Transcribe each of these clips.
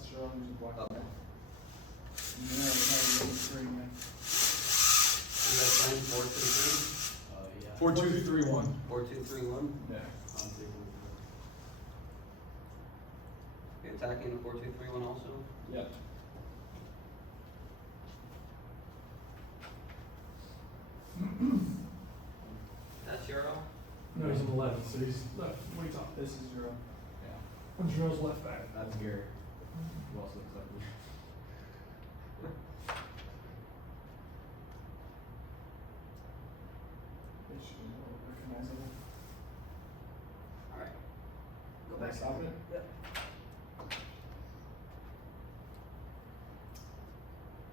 That's your own music block. Okay. And then I have a screen, man. You guys sign 423? Yeah. 4231. 4231? Yeah. I'm taking You're attacking the 4231 also? Yeah. That's Euro? No, he's on the left, so he's left, way top. This is your, Yeah. And Jarrell's left back. That's Gary. Who else looks like me? they should be able to recognize it. Alright. Go Am I back. stopping it? Yep.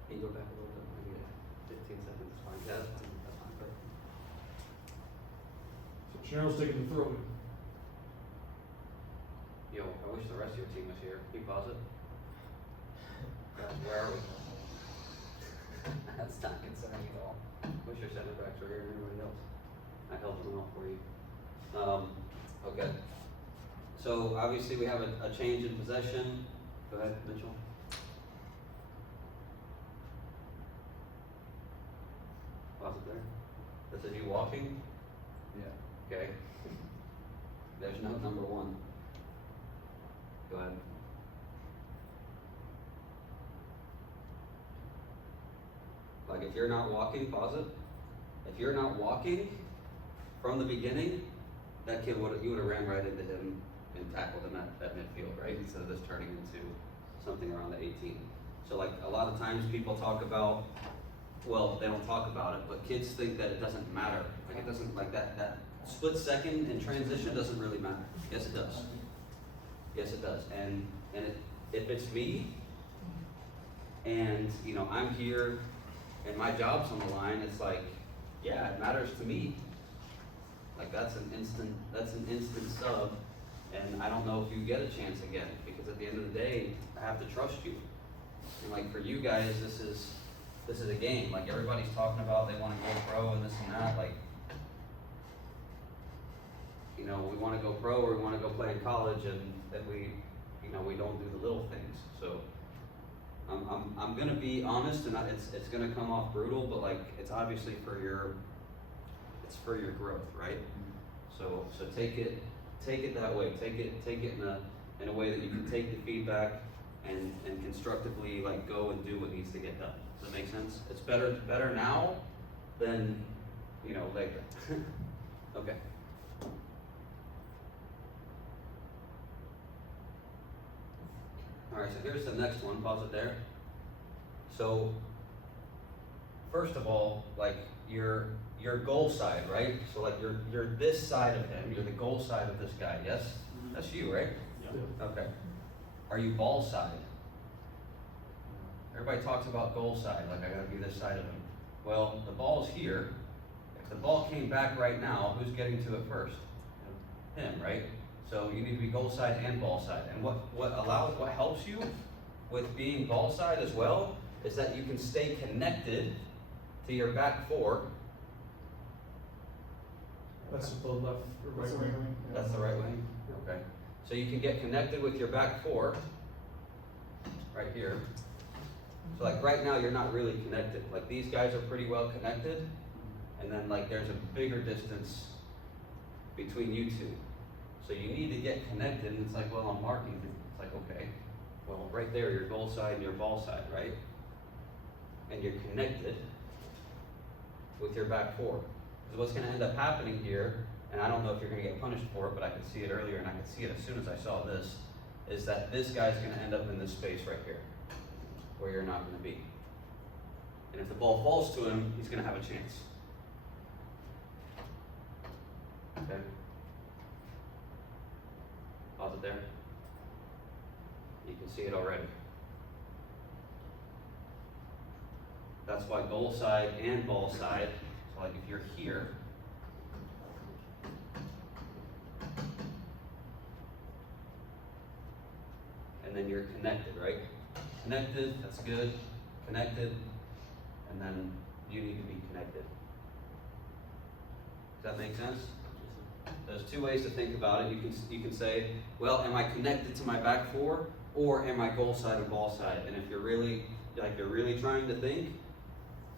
Can you go back a little bit? Maybe 15 seconds, it's fine. Yeah, that's fine. That's fine. Perfect. So Jarrell's taking the throw in. Yo, I wish the rest of your team was here. Can you pause it? Where are we? That's not concerning at all. Wish your center backs were here and everybody else. I helped them out for you. Okay. So obviously we have a change in possession. Go ahead, Mitchell. Pause it there. This is you walking? Yeah. Okay. There's note number 1. Go ahead. Like if you're not walking, pause it. If you're not walking from the beginning, that kid you would have ran right into him and tackled him at midfield, right? Instead of this turning into something around the 18. So like a lot of times people talk about, well, they don't talk about it, but kids think that it doesn't matter. Like it doesn't, like that split second in transition doesn't really matter. Yes, it does. Yes, it does. And if it's me, and you know I'm here, and my job's on the line, it's like, yeah, it matters to me. Like that's an instant sub, and I don't know if you get a chance again because at the end of the day, I have to trust you. And like for you guys, this is a game. Like everybody's talking about they want to go pro and this and that. Like, you know, we want to go pro or we want to go play in college, and then we don't do the little things. So I'm gonna be honest, and it's gonna come off brutal, but like it's obviously for your growth, right? So take it that way. Take it in a way that you can take the feedback and constructively like go and do what needs to get done. Does that make sense? It's better now than later. Okay. All right, so here's the next one, pause it there. So, first of all, like your goal side, right? So like you're this side of him, you're the goal side of this guy, yes? That's you, right? Yeah. Okay. Are you ball side? Everybody talks about goal side, like I gotta be this side of him. Well, the ball's here. If the ball came back right now, who's getting to it first? Him, right? So you need to be goal side and ball side. And what helps you with being ball side as well is that you can stay connected to your back four. That's with the left or That's right the right wing. wing. That's the right wing? Okay. So you can get connected with your back four right here. So like right now you're not really connected. Like these guys are pretty well connected, and then like there's a bigger distance between you two. So you need to get connected, and it's like, well, I'm marking it. It's like, okay, well, right there, your goal side and your ball side, right? And you're connected with your back four. Because what's gonna end up happening here, and I don't know if you're gonna get punished for it, but I could see it earlier, and I could see it as soon as I saw this, is that this guy's gonna end up in this space right here, where you're not gonna be. And if the ball falls to him, he's gonna have a chance. Okay? Pause it there. You can see it already. That's why goal side and ball side, so like if you're here, and then you're connected, right? Connected, that's good. Connected, and then you need to be connected. Does that make sense? There's two ways to think about it. You can say, well, am I connected to my back four, Or am I goal side and ball side? And if you're really, like, you're really trying to think,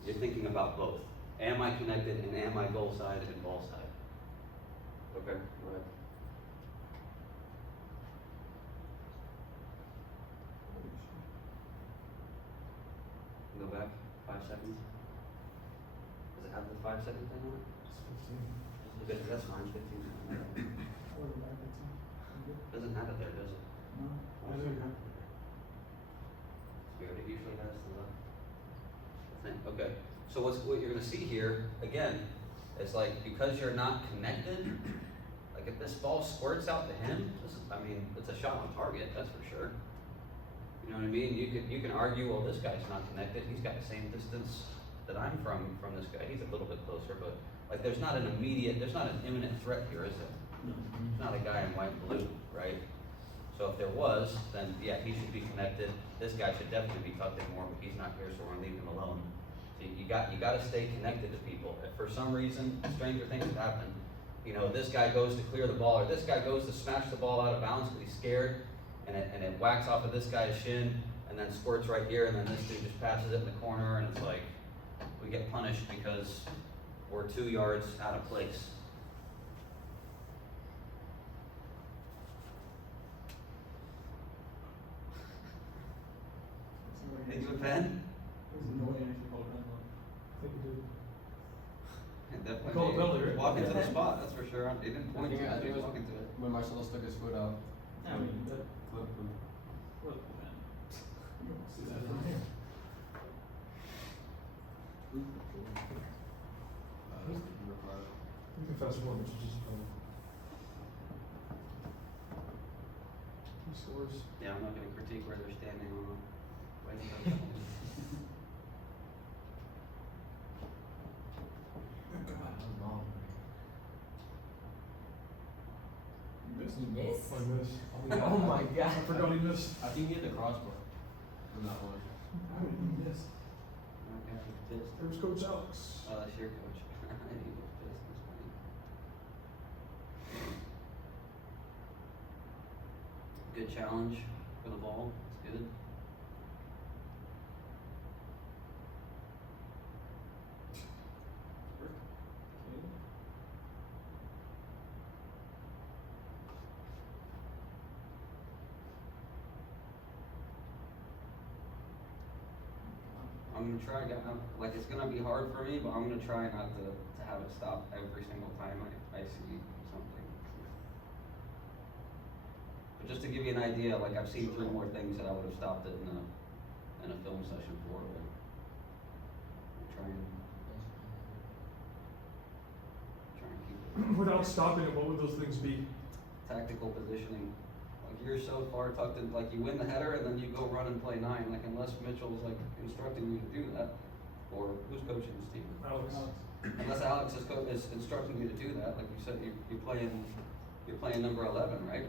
you're thinking about both. Am I connected and am I goal side and ball side? Okay, go ahead. Go back 5 seconds. Does it have the 5 second thing on it? It's 15. Okay, that's fine, 15. Doesn't have it there, does it? No, I think I- Weird, it usually has the thing. Okay, so what you're gonna see here, again, is like, because you're not connected, like if this ball squirts out to him, this is, I mean, it's a shot on target, that's for sure. You know what I mean? You can argue, well, this guy's not connected, he's got the same distance that I'm from this guy, he's a little bit closer, but like there's not an imminent threat here, is there? It's not a guy in white and blue, right? So if there was, then yeah, he should be connected. This guy should definitely be tucked in more, but he's not here, so we're gonna leave him alone. So you gotta stay connected to people. If for some reason, stranger things have happened, you know, this guy goes to clear the ball, or this guy goes to smash the ball out of bounds because he's scared, and it whacks off of this guy's shin, and then squirts right here, and then this dude just passes it in the corner, and it's like, we get punished because we're 2 yards out of place. Think of a pen? There's no way I actually hold it on. I think we did. And definitely Call it penalty, right? walking to the spot, that's for sure. He didn't point to it, I he think was it was walking to it. when Marcelo stuck his foot out. I mean, that, Flip him. what, man? You don't see that From from here. here. You can fast forward, which is just fun. He scores. Yeah, I'm not gonna critique where they're standing on the way to the penalty. You missed. He missed? I missed. Oh my I god. forgot he missed. I think he hit the crossbar. On that one. How did you miss? Okay, I'm pissed. There's Coach Alex. Oh, that's your coach. He was pissed, that's funny. Good challenge for the ball, it's good. I'm gonna try, like, it's gonna be hard for me, but I'm gonna try not to have it stop every single time I see something. But just to give you an idea, like, I've seen 3 more things that I would have stopped it in a film session for, but I'm trying to keep it. Without stopping it, what would those things be? Tactical positioning. Like, you're so far tucked in, like, you win the header and then you go run and play 9, like, unless Mitchell's like instructing you to do that, or who's coaching this team? Alex. Unless Alex is instructing you to do that, like you said, you're playing number 11, right?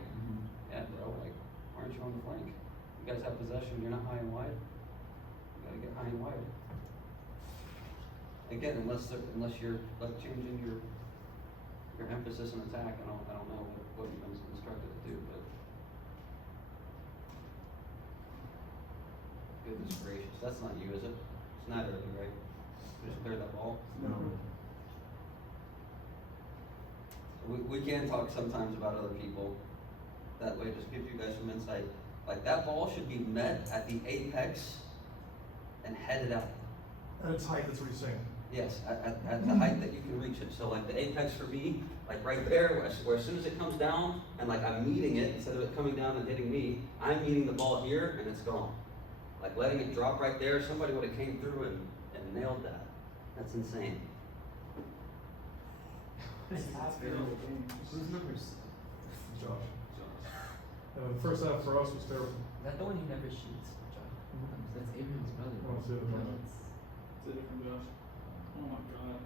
Yeah, bro, like, why aren't you on the flank? You guys have possession, you're not high and wide. You gotta get high and wide. Again, unless you're like changing your emphasis in attack, I don't know what you've been instructed to do, but goodness gracious, that's not you, is it? It's not early, right? Just clear that ball. No. We can talk sometimes about other people. That way, it just gives you guys some insight. Like, that ball should be met at the apex and headed out. At its height, that's what he's saying. Yes, at the height that you can reach it. So like the apex for me, like right there, where as soon as it comes down and like I'm meeting it, instead of it coming down and hitting me, I'm meeting the ball here and it's gone. Like letting it drop right there, somebody would have came through and nailed that. That's insane. It's terrible game. Whose numbers? Josh. The first half for us was terrible. Is that the one he never shoots, John? That's Abraham's brother. Oh, it's the other one. It's a different Josh. Oh my god.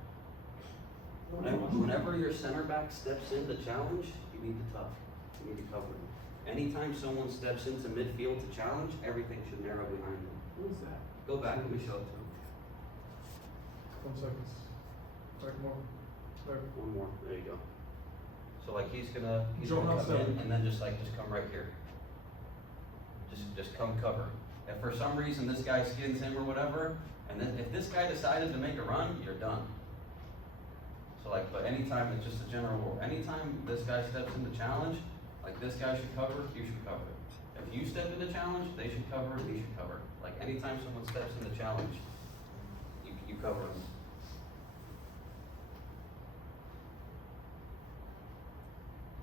Whenever your center back steps into challenge, you need to tough. You need to cover him. Anytime someone steps into midfield to challenge, everything should narrow behind them. Who is that? Go back and we show it to him. 1 second. Back more. There. One more. There you go. So like he's gonna Joe, come how's in that? and then just come right here. just come cover. If for some reason this guy skins him or whatever, and then if this guy decided to make a run, you're done. So like, but anytime, it's just a general rule, anytime this guy steps into challenge, like this guy should cover, you should cover. If you step into challenge, they should cover, he should cover. Like anytime someone steps into challenge, you cover them.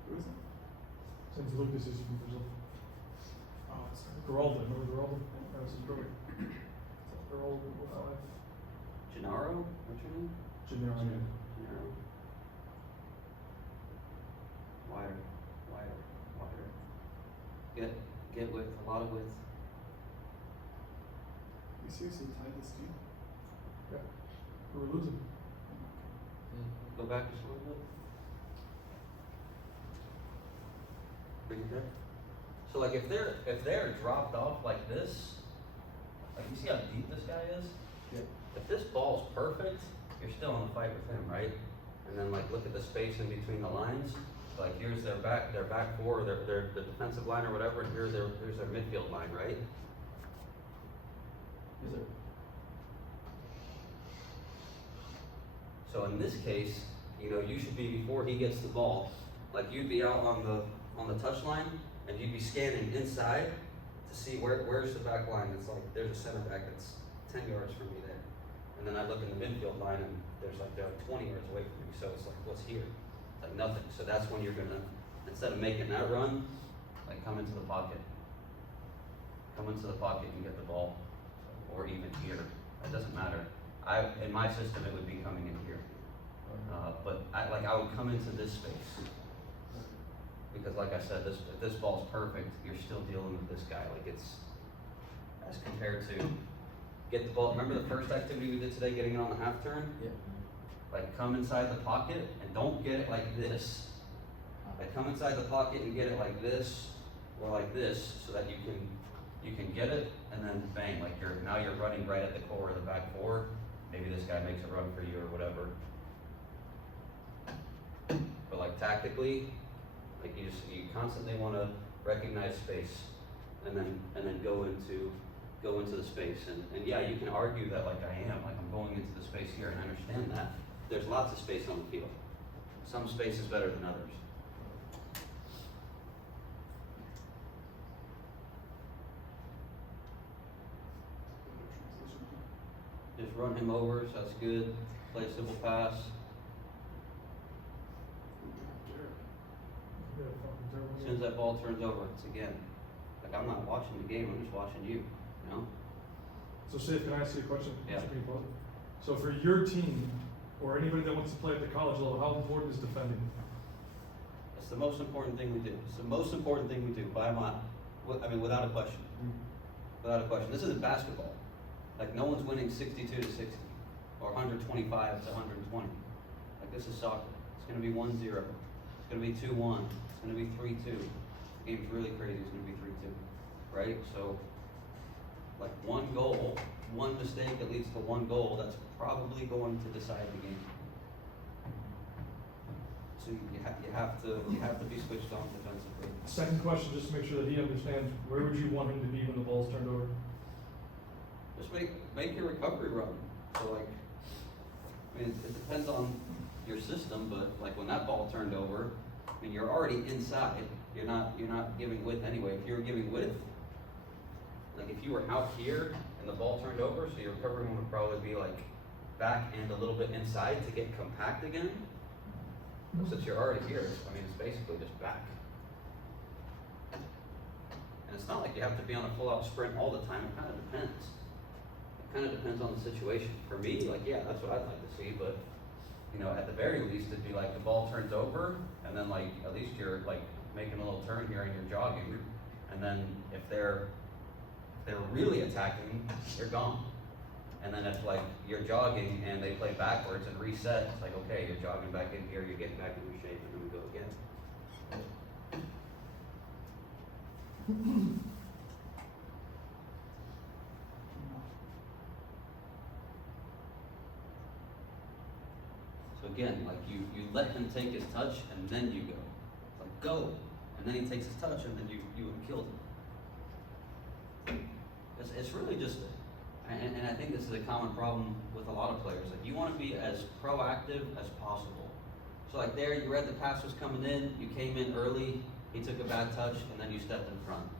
Who is it? Since Lucas is from Brazil. Oh, it's Geraldo, remember Geraldo? That was his brother. Geraldo with 5. Gennaro, what's your name? Gennaro. Gennaro. Wider. Get width, a lot of width. We seriously tied this game? Yeah. We were losing. Go back just a little bit. Bring it there. So like if they're dropped off like this, like you see how deep this guy is? Yep. If this ball's perfect, you're still in a fight with him, right? And then like look at the space in between the lines. Like here's their back four, their defensive line or whatever, and here's their midfield line, right? Is it? So in this case, you know, you should be, before he gets the ball, like you'd be out on the touch line and you'd be scanning inside to see where's the back line. It's like there's a center back that's 10 yards from me there. And then I look in the midfield line and they're like 20 yards away from me. So it's like, what's here? It's like nothing. So that's when you're gonna, instead of making that run, like come into the pocket. Come into the pocket and get the ball. Or even here. It doesn't matter. In my system, it would be coming in here. But I would come into this space. Because like I said, if this ball's perfect, you're still dealing with this guy. Like it's, as compared to, get the ball, remember the first activity we did today, getting it on the half turn? Yeah. Like come inside the pocket and don't get it like this. Like come inside the pocket and get it like this, or like this, so that you can get it, and then bang, like now you're running right at the core of the back four. Maybe this guy makes a run for you or whatever. But like tactically, like you constantly want to recognize space, and then go into the space. And yeah, you can argue that like I am, like I'm going into the space here, and I understand that. There's lots of space on the field. Some space is better than others. Just run him over, so that's good. Play a simple pass. Yeah, fucking terrible. As soon as that ball turns over, it's again, like I'm not watching the game, I'm just watching you, you know? So Safe, can I ask you a question? Yeah. Can you pause it? So for your team, or anybody that wants to play at the college level, how important is defending? It's the most important thing we do. It's the most important thing we do by a mile. I mean, without a question. Without a question. This isn't basketball. Like no one's winning 62 to 60 or 125 to 120. Like this is soccer. It's gonna be 1-0. It's gonna be 2-1. It's gonna be 3-2. The game's really crazy. It's gonna be 3-2, right? So, like one goal, one mistake that leads to one goal, that's probably going to decide the game. So you have to be switched on defensively. Second question, just to make sure that he understands, where would you want him to be when the ball's turned over? Just make your recovery run. So like, I mean, it depends on your system, but like when that ball turned over, I mean, you're already inside. You're not giving width anyway. If you were giving width, like if you were out here and the ball turned over, so your recovery one would probably be like back and a little bit inside to get compact again. Since you're already here, I mean, it's basically just back. And it's not like you have to be on a full-out sprint all the time. It kind of depends. It kind of depends on the situation. For me, like, yeah, that's what I'd like to see. But, you know, at the very least, it'd be like the ball turns over, and then, like, at least you're, like, making a little turn here and you're jogging. And then if they're really attacking, you're gone. And then if, like, you're jogging and they play backwards and reset, it's like, okay, you're jogging back in here, you're getting back into shape, and then we go again. So again, like you let him take his touch and then you go. It's like go, and then he takes his touch and then you have killed him. It's really just, and I think this is a common problem with a lot of players. Like you want to be as proactive as possible. So like there, you read the pass was coming in, you came in early, he took a bad touch, and then you stepped in front.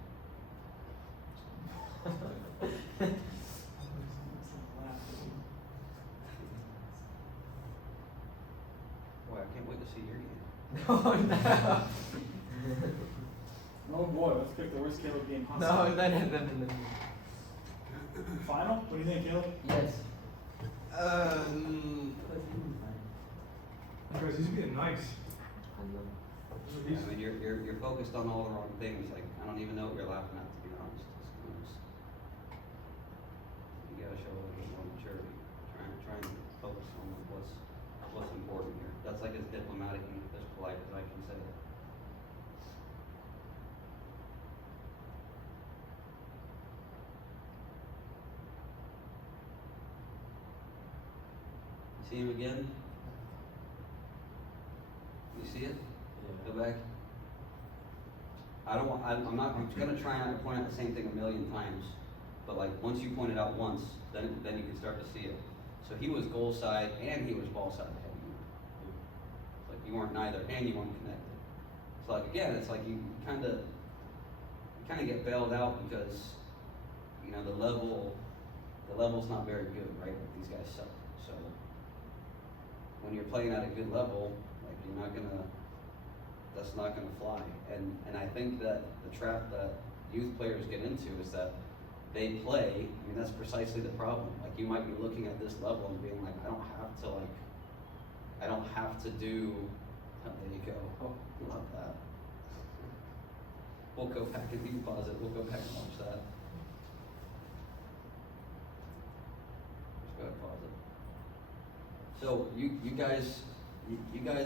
Boy, I can't wait to see your game. No, Oh boy, let's pick the worst Caleb game no. possible. No. Final? What do you think, Caleb? Yes. Guys, he's being nice. I mean, you're focused on all the wrong things. Like I don't even know what you're laughing at, to be honest. You gotta show a little bit more maturity. Try and focus on what's important here. That's like as diplomatic and as polite as I can say it. See him again? You see it? Go back. I'm gonna try and point out the same thing a million times, but like, once you point it out once, then you can start to see it. So he was goal side and he was ball side ahead of you. It's like you weren't neither and you weren't connected. So like, again, it's like you kinda get bailed out because, you know, the level's not very good, right? Like, these guys suck. So when you're playing at a good level, like that's not gonna fly. And I think that the trap that youth players get into is that they play, I mean, that's precisely the problem. Like you might be looking at this level and being like, I don't have to do, oh, there you go. Oh, love that. We'll go back and you can pause it, we'll go back and watch that. Just go ahead and pause it. So you guys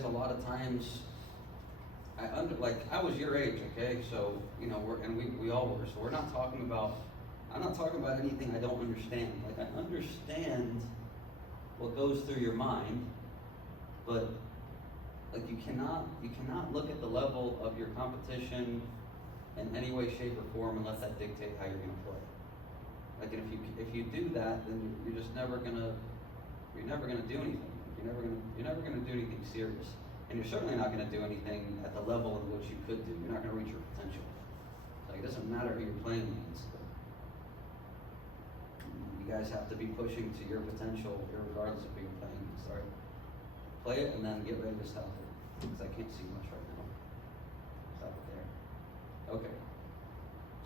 a lot of times, I was your age, okay? So, you know, we all were. So I'm not talking about anything I don't understand. Like I understand what goes through your mind, but like you cannot look at the level of your competition in any way, shape, or form and let that dictate how you're gonna play. Like if you do that, then you're just never gonna do anything. You're never gonna do anything serious. And you're certainly not going to do anything at the level in which you could do. You're not going to reach your potential. Like, it doesn't matter who you're playing against. You guys have to be pushing to your potential regardless of who you're playing against. All right? Play it and then get ready to stop it. Because I can't see much right now. Stop it there. Okay.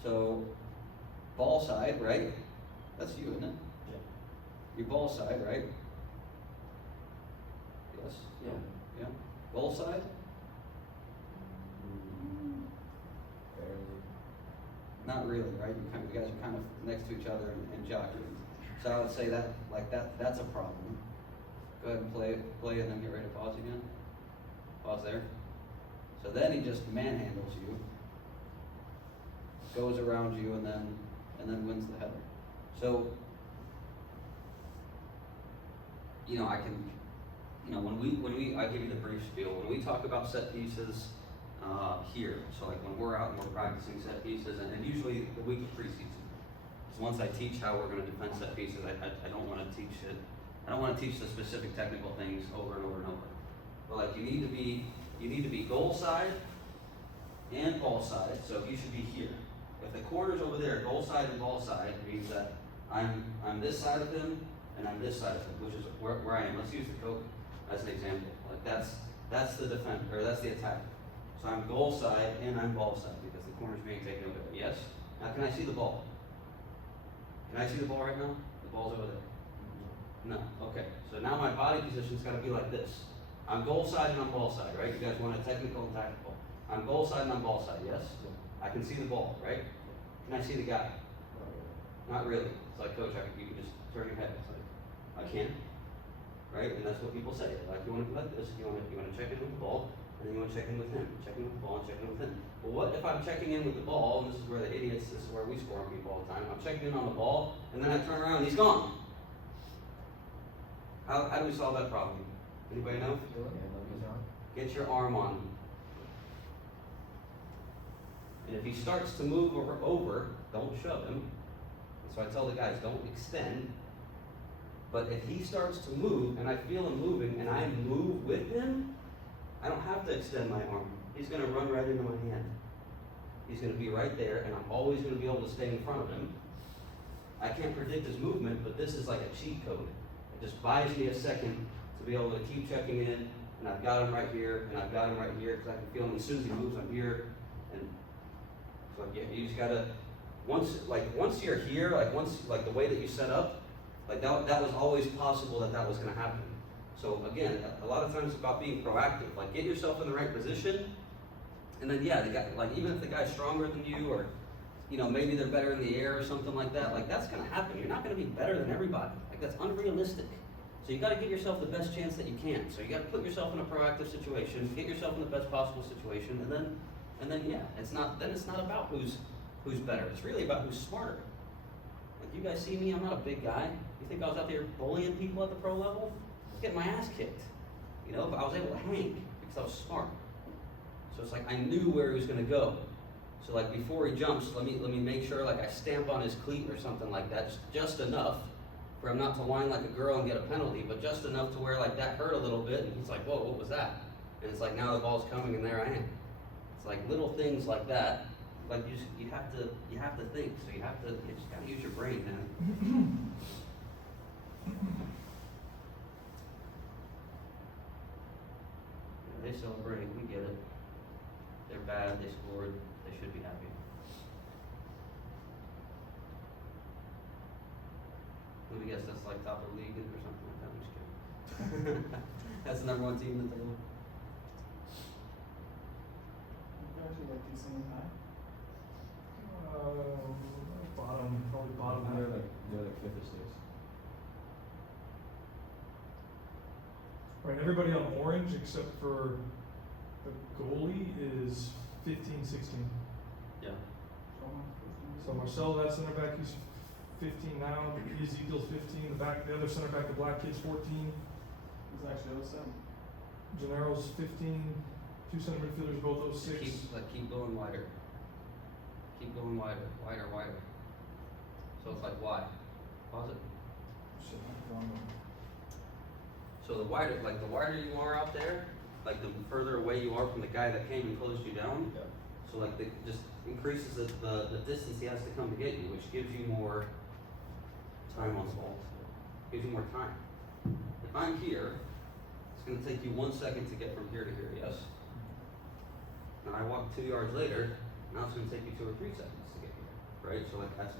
So, ball side, right? That's you, isn't it? Yeah. Your ball side, right? Yes? Yeah. Yeah. Goal side? Barely. Not really, right? You guys are kind of next to each other and jockeying. So I would say that's a problem. Go ahead and play and then get ready to pause again. Pause there. So then he just manhandles you, goes around you, and then wins the header. So, you know, I give you the brief spiel. When we talk about set pieces here, so like when we're out and we're practicing set pieces, and usually the week of preseason, because once I teach how we're going to defend set pieces, I don't want to teach it. I don't want to teach the specific technical things over and over and over. But like you need to be goal side and ball side. So you should be here. If the corner's over there, goal side and ball side means that I'm this side of him and I'm this side of him, which is where I am. Let's use the Coke as an example. Like that's the defend, or that's the attack. So I'm goal side and I'm ball side because the corner's being taken over there. Yes? Now can I see the ball? Can I see the ball right now? The ball's over there. No. Okay. So now my body position's gotta be like this. I'm goal side and I'm ball side, right? You guys want a technical and tactical. I'm goal side and I'm ball side, yes? I can see the ball, right? Can I see the guy? Not really. It's like, coach, you can just turn your head. It's like, I can. Right? And that's what people say. Like, you want to be like this, you want to check in with the ball, and then you want to check in with him. Check in with the ball and check in with him. Well, what if I'm checking in with the ball, and this is where this is where we score on people all the time. I'm checking in on the ball, and then I turn around and he's gone. How do we solve that problem? Anybody know? Get your arm on him. And if he starts to move over, don't shove him. So I tell the guys, don't extend. But if he starts to move and I feel him moving and I move with him, I don't have to extend my arm. He's gonna run right into my hand. He's gonna be right there and I'm always gonna be able to stay in front of him. I can't predict his movement, but this is like a cheat code. It just buys me a second to be able to keep checking in, and I've got him right here, and I've got him right here, because I can feel him as soon as he moves, I'm here, and so yeah, you just gotta, once you're here, like the way that you set up, like that was always possible that was gonna happen. So again, a lot of times it's about being proactive, like get yourself in the right position, and then yeah, the guy, like even if the guy's stronger than you, or you know, maybe they're better in the air or something like that, like that's gonna happen. You're not gonna be better than everybody. Like that's unrealistic. So you gotta give yourself the best chance that you can. So you gotta put yourself in a proactive situation, get yourself in the best possible situation, and then yeah, it's not about who's better. It's really about who's smarter. Like you guys see me, I'm not a big guy. You think I was out there bullying people at the pro level? I was getting my ass kicked. You know, but I was able to hang because I was smart. So it's like I knew where he was gonna go. So like before he jumps, let me make sure like I stamp on his cleat or something like that, just enough for him not to whine like a girl and get a penalty, but just enough to where like that hurt a little bit, and he's like, whoa, what was that? And it's like now the ball's coming and there I am. It's like little things like that. Like you have to think. So you just gotta use your brain, man. Yeah, they celebrate, we get it. They're bad, they scored, they should be happy. Let me guess, that's like top of the league or something like that, I'm just kidding. That's the number one team in the table. They're actually like decently high. Probably bottom half. They're like fifth or sixth. Right, everybody on orange except for the goalie is 15, 16. Yeah. So Marcel, that center back, he's 15 now. Ezekiel's 15. The other center back, the black kid's 14. He's actually 07. Gennaro's 15. Two center midfielders, both 06. Keep going wider. Keep going wider. So it's like why? Pause it. Shit, I'm wrong one. So the wider you are out there, like the further away you are from the guy that came and closed you down. Yeah. So like just increases the distance he has to come to get you, which gives you more time on the ball. Gives you more time. If I'm here, it's gonna take you 1 second to get from here to here, yes? And I walk 2 yards later, now it's gonna take you 2 or 3 seconds to get here, right? So like that's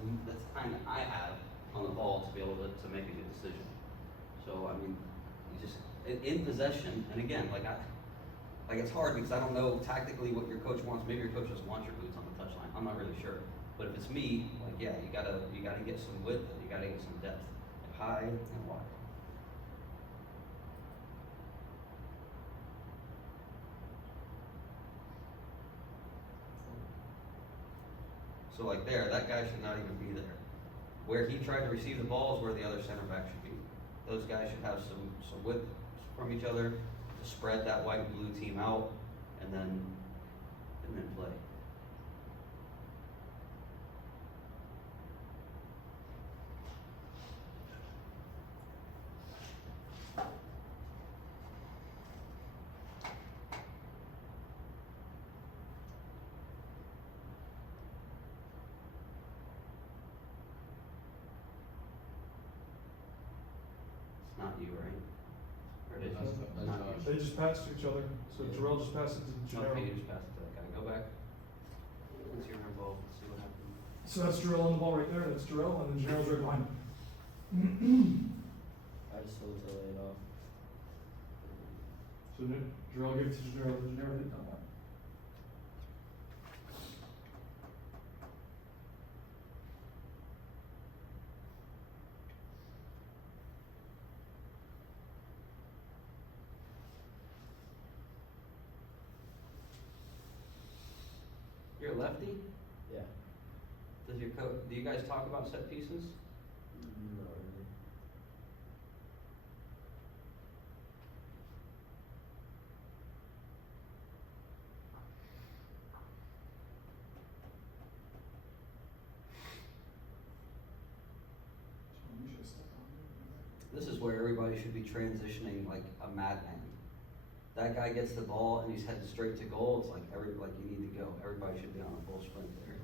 time that I have on the ball to be able to make a good decision. So I mean, you just in possession, and again, like it's hard because I don't know tactically what your coach wants. Maybe your coach doesn't want your boots on the touchline. I'm not really sure. But if it's me, like yeah, you gotta get some width, and you gotta get some depth, high and wide. So like there, that guy should not even be there. Where he tried to receive the ball is where the other center back should be. Those guys should have some width from each other to spread that white and blue team out, and then play. It's not you, right? Or it is That's you? Not Josh. you. They just passed to each other. So Jarrell just passed it to Gennaro. Okay, you just passed it to that guy. Go back. Let's see your involved. Let's see what happens. So that's Jarrell on the ball right there. That's Jarrell, and then Gennaro's right behind him. I just told him to lay it off. So Jarrell gave it to Gennaro. Gennaro did not want. You're a lefty? Yeah. Do you guys talk about set pieces? Not really. this is where everybody should be transitioning like a madman. That guy gets the ball and he's heading straight to goal, it's like you need to go, everybody should be on a full sprint there.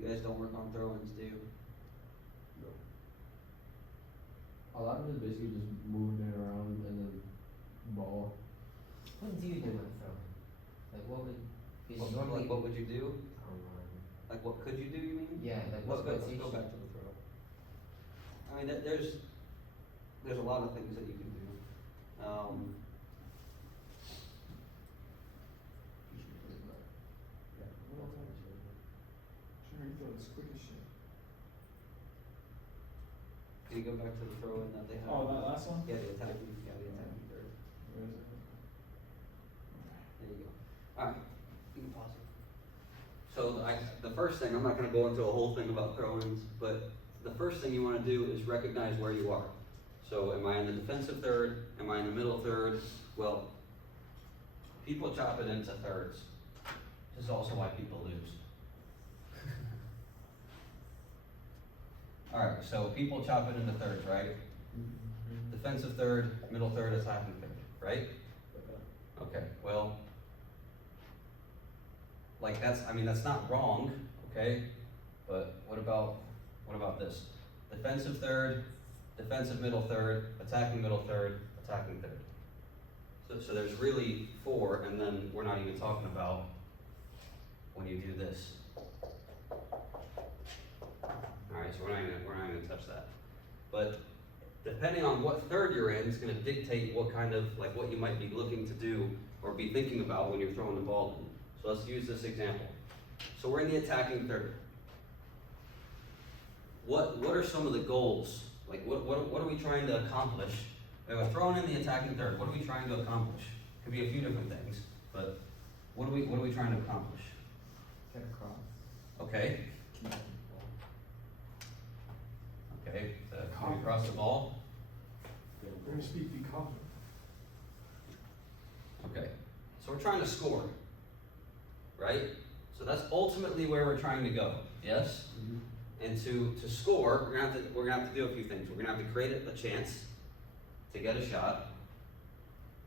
You guys don't work on throw-ins, do you? A lot of it is basically just moving it around and then ball. What do you do with throwing? Like what would, because normally. Like, what would you do? Um, Like, what could you do, you mean? yeah, like Let's what's go rotation? back to the throw. I mean, there's a lot of things that you can do. Yeah. What else have you? Sure, you throw as quick as shit. Can you go back to the throw in that they have? Oh, that last one? Yeah, the attacking third. Where is it? There you go. Alright, you can pause it. So the first thing, I'm not gonna go into a whole thing about throw-ins, but the first thing you wanna do is recognize where you are. So am I in the defensive third? Am I in the middle third? Well, people chop it into thirds. This is also why people lose. Alright, so people chop it into thirds, right? Defensive third, middle third, attacking third, right? Okay, well, like that's not wrong, okay? But what about this? Defensive third, defensive middle third, attacking middle third, attacking third. So there's really 4, and then we're not even talking about when you do this. Alright, so we're not even gonna touch that. But depending on what third you're in is gonna dictate what kind of, like what you might be looking to do or be thinking about when you're throwing the ball in. So let's use this example. So we're in the attacking third. What are some of the goals? Like what are we trying to accomplish? If we're throwing in the attacking third, what are we trying to accomplish? Could be a few different things, but what are we trying to accomplish? Get across. Okay. Okay, can we cross the ball? We're gonna speak, be confident. Okay, so we're trying to score, right? So that's ultimately where we're trying to go, yes? And to score, we're gonna have to do a few things. We're gonna have to create a chance to get a shot.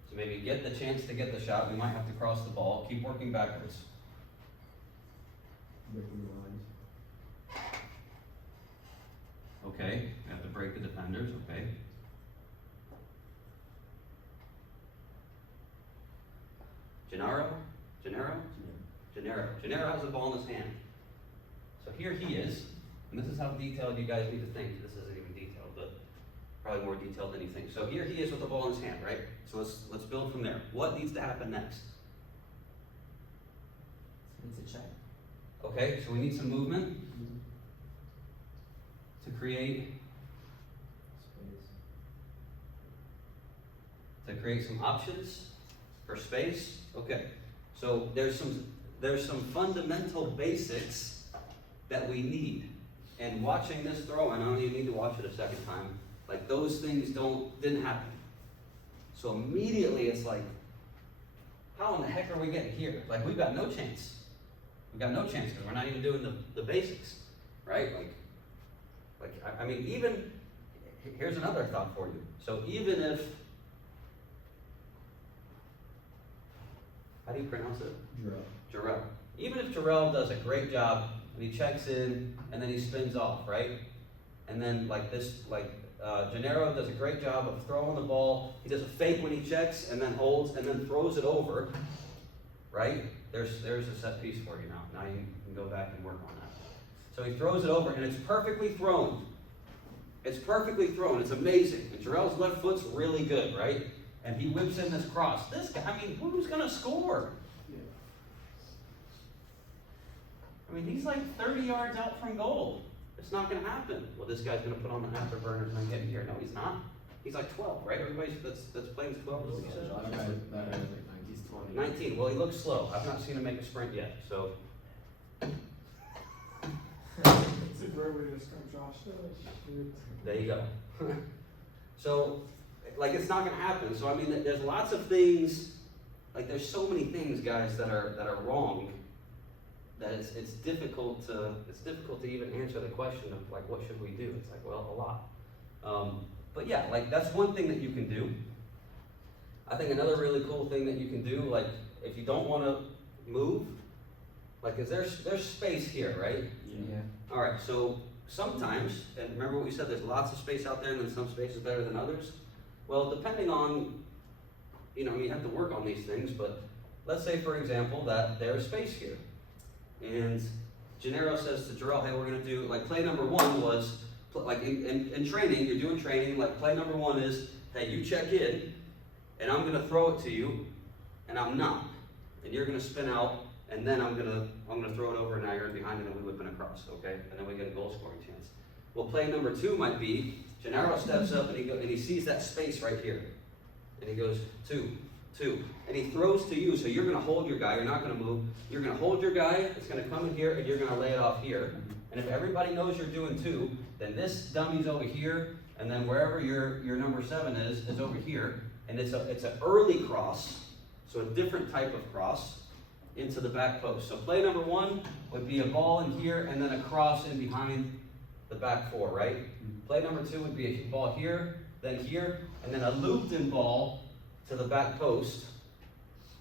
To maybe get the chance to get the shot, we might have to cross the ball, keep working backwards. Breaking the lines. Okay, we have to break the defenders, okay. Gennaro has the ball in his hand. So here he is, and this is how detailed you guys need to think. This isn't even detailed, but probably more detailed than you think. So here he is with the ball in his hand, right? So let's build from there. What needs to happen next? It's a check. Okay, so we need some movement to create some options for space. Okay, so there's some fundamental basics that we need. And watching this throw, and I don't even need to watch it a second time, like those things didn't happen. So immediately it's like, how in the heck are we getting here? Like we've got no chance. We've got no chance because we're not even doing the basics, right? I mean, even, here's another thought for you. So even if, how do you pronounce it? Jarrell. Even if Jarrell does a great job and he checks in and then he spins off, right? And then Gennaro does a great job of throwing the ball. He does a fake when he checks and then holds and then throws it over, right? There's a set piece for you now. Now you can go back and work on that. So he throws it over and it's perfectly thrown. It's perfectly thrown. It's amazing. And Jarrell's left foot's really good, right? And he whips in this cross. This guy, I mean, who's gonna score? Yeah. I mean, he's like 30 yards out from goal. It's not gonna happen. Well, this guy's gonna put on the afterburners and then get here. No, he's not. He's like 12, right? Everybody that's playing is 12, is what you said? That guy's like 19. He's 20. 19. Well, he looks slow. I've not seen him make a sprint yet. So It's a great way to describe Josh. there you go. So, like, it's not gonna happen. So I mean, there's lots of things. Like, there's so many things, guys, that are wrong. That it's difficult to even answer the question of like, what should we do? It's like, well, a lot. But yeah, like, that's one thing that you can do. I think another really cool thing that you can do, like, if you don't want to move, like, is there's space here, right? Yeah. All right, so sometimes, and remember what we said, there's lots of space out there, and then some space is better than others. Well, depending on, you have to work on these things, but let's say, for example, that there's space here. And Gennaro says to Jarrell, hey, we're going to do, like, play number one was, like, in training, you're doing training, like, play number one is, hey, you check in, and I'm going to throw it to you, and I'm not. And you're going to spin out, and then I'm gonna throw it over, and now you're behind, and then we whip it across, okay? And then we get a goal scoring chance. Well, play number two might be, Gennaro steps up, and he sees that space right here. And he goes, two. And he throws to you, so you're gonna hold your guy, you're not gonna move. You're gonna hold your guy, it's gonna come in here, and you're gonna lay it off here. And if everybody knows you're doing two, then this dummy's over here, and then wherever your number 7 is over here. And it's an early cross, so a different type of cross, into the back post. So play number one would be a ball in here, and then a cross in behind the back 4, right? Play number 2 would be a ball here, and then a looped-in ball to the back post,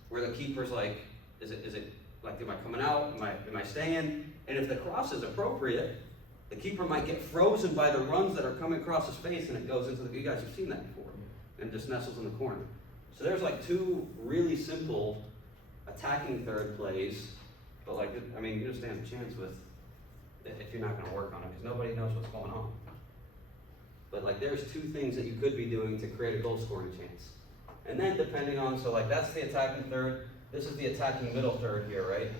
where the keeper's like, is it like, am I coming out? Am I staying? And if the cross is appropriate, the keeper might get frozen by the runs that are coming across his face, and it goes into you guys have seen that before, and just nestles in the corner. So there's like 2 really simple attacking third plays, but like, I mean, you don't stand a chance with if you're not going to work on it, because nobody knows what's going on. But like, there's 2 things that you could be doing to create a goal scoring chance. And then depending on, so like, that's the attacking third, this is the attacking middle third here, right?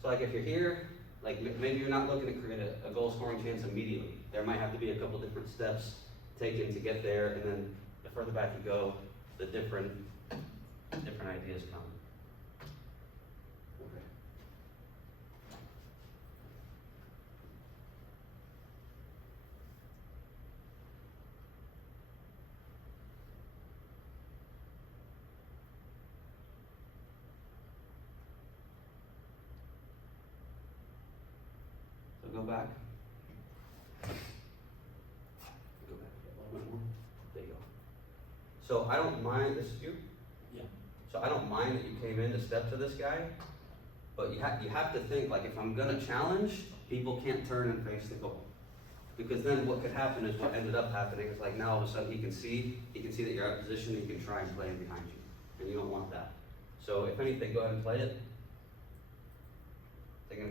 So like, if you're here, like, maybe you're not looking to create a goal scoring chance immediately. There might have to be a couple different steps taken to get there, and then the further back you go, the different ideas come. Okay. So go back. Go back a little bit more. There you go. So I don't mind, this is you? Yeah. So I don't mind that you came in to step to this guy, but you have to think, like, if I'm gonna challenge, people can't turn and face the goal. Because then what could happen is what ended up happening is, like, now all of a sudden he can see that you're out of position, and he can try and play in behind you. And you don't want that. So if anything, go ahead and play it.